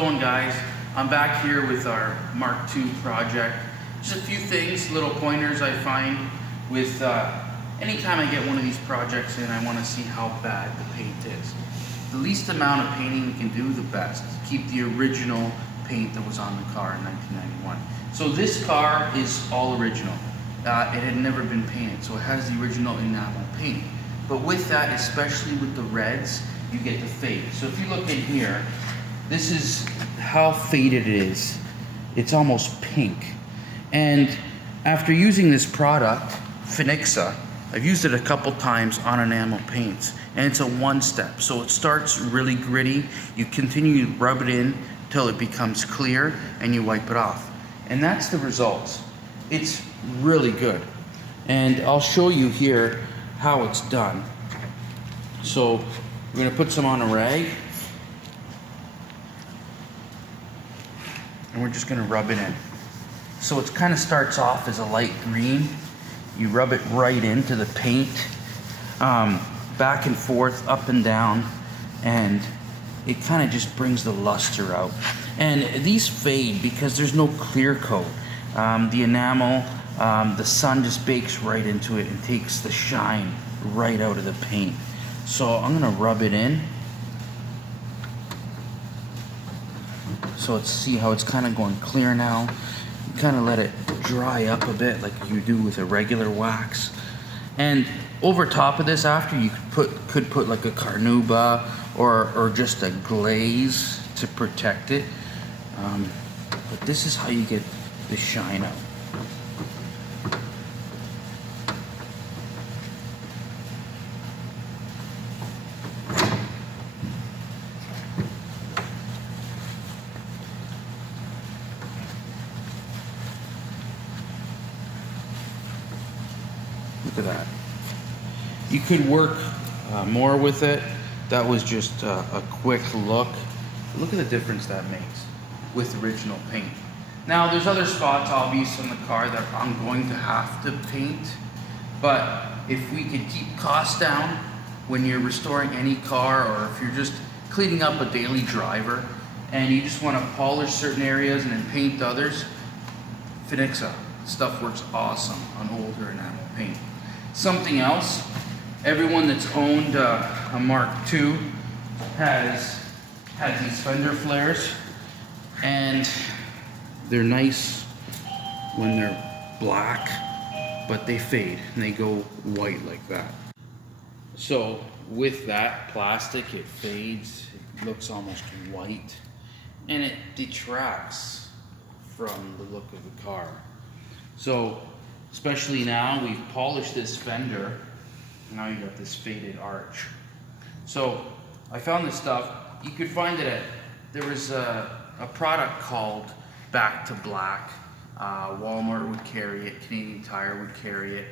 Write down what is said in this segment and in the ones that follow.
going, guys? I'm back here with our Mark II project. Just a few things, little pointers I find with anytime I get one of these projects in, I want to see how bad the paint is. The least amount of painting we can do, the best. Keep the original paint that was on the car in 1991. So this car is all original. It had never been painted, so it has the original enamel paint. But with that, especially with the reds, you get the fade. So if you look in here, this is how faded it is. It's almost pink. And after using this product, Finixa, I've used it a couple times on enamel paints, and it's a one-step. So it starts really gritty, you continue to rub it in till it becomes clear, and you wipe it off. And that's the results. It's really good. And I'll show you here how it's done. So we're gonna put some on a rag, and we're just gonna rub it in. So it kind of starts off as a light green. You rub it right into the paint, back and forth, up and down, and it kind of just brings the luster out. And these fade because there's no clear coat. The enamel, the sun just bakes right into it and takes the shine right out of the paint. So I'm gonna rub it in. So let's see how it's kind of going clear now. You kind of let it dry up a bit like you do with a regular wax. And over top of this, after, you could put like a carnauba or just a glaze to protect it. But this is how you get the shine out. Look at that. You could work more with it. That was just a quick look. Look at the difference that makes with original paint. Now there's other spots obvious on the car that I'm going to have to paint, but if we could keep costs down when you're restoring any car, or if you're just cleaning up a daily driver and you just want to polish certain areas and then paint others, Finixa stuff works awesome on older enamel paint. Something else, everyone that's owned a Mark II has these fender flares, and they're nice when they're black, but they fade and they go white like that. So with that plastic, it fades, it looks almost white, and it detracts from the look of the car. So especially now, we've polished this fender, now you got this faded arch. So I found this stuff. You could find it at, there was a product called Back to Black. Walmart would carry it, Canadian Tire would carry it,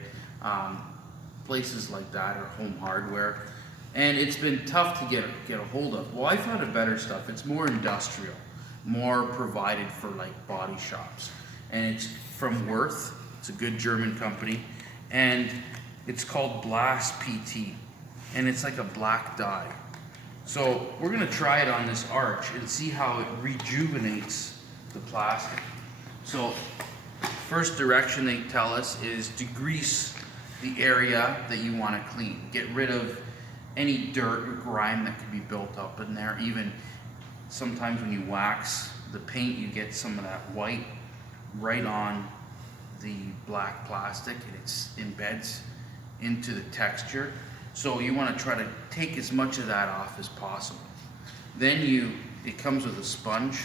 places like that, or Home Hardware. And it's been tough to get a hold of. Well, I found a better stuff. It's more industrial, more provided for like body shops. And it's from Wurth. It's a good German company, and it's called Plas-PT, and it's like a black dye. So we're gonna try it on this arch and see how it rejuvenates the plastic. So first direction they tell us is to grease the area that you want to clean. Get rid of any dirt or grime that could be built up in there. Even sometimes when you wax the paint, you get some of that white right on the black plastic, and it embeds into the texture. So you want to try to take as much of that off as possible. Then it comes with a sponge,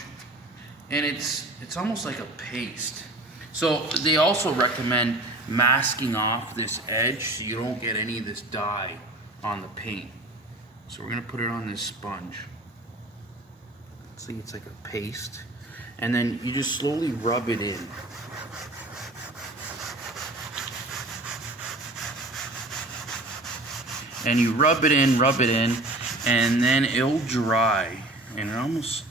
and it's almost like a paste. So they also recommend masking off this edge so you don't get any of this dye on the paint. So we're gonna put it on this sponge. See, it's like a paste, and then you just slowly rub it in. And you rub it in, and then it'll dry, and it almost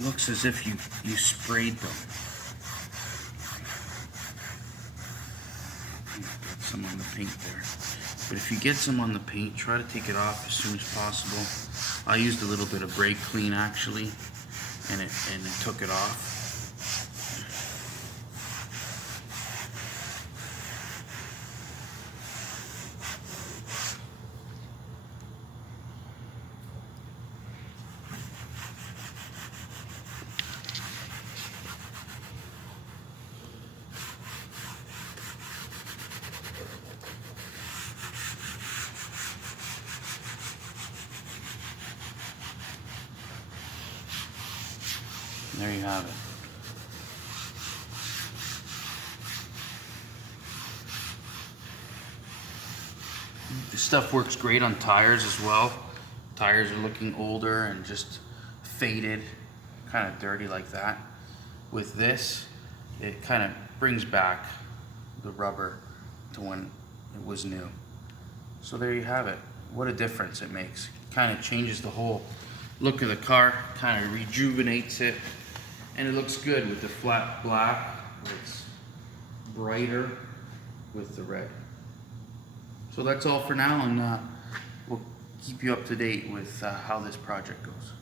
looks as if you sprayed them. Got some on the paint there. But if you get some on the paint, try to take it off as soon as possible. I used a little bit of brake clean actually, and it took it off. There you have it. This stuff works great on tires as well. Tires are looking older and just faded, kind of dirty like that. With this, it kind of brings back the rubber to when it was new. So there you have it. What a difference it makes. Kind of changes the whole look of the car, kind of rejuvenates it. And it looks good with the flat black. It's brighter with the red. So that's all for now, and we'll keep you up to date with how this project goes.